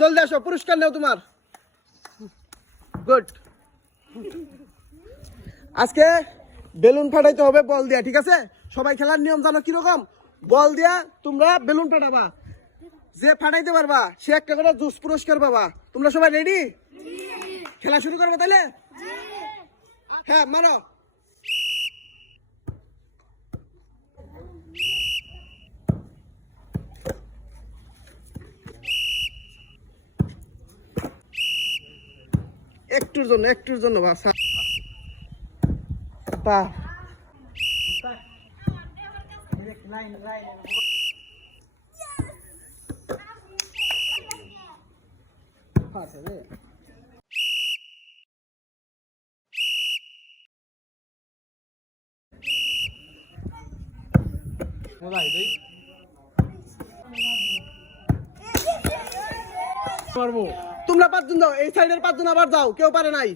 জলদি আসো, পুরস্কার নাও তোমার। গুড। আজকে বেলুন ফাটাইতে হবে বল দিয়া, ঠিক আছে? সবাই খেলার নিয়ম জানো কিরকম? বল দিয়া তোমরা বেলুন ফাটাবা, যে ফাটাইতে পারবা সে একটা করে জুস পুরস্কার পাবা। তোমরা সবাই রেডি? খেলা শুরু করবো তাইলে? হ্যাঁ, মানো। একটুর জন্য বাস। তোমরা 5 জন যাও, এই সাইডের 5 জন আবার যাও, কেউ পারে নাই।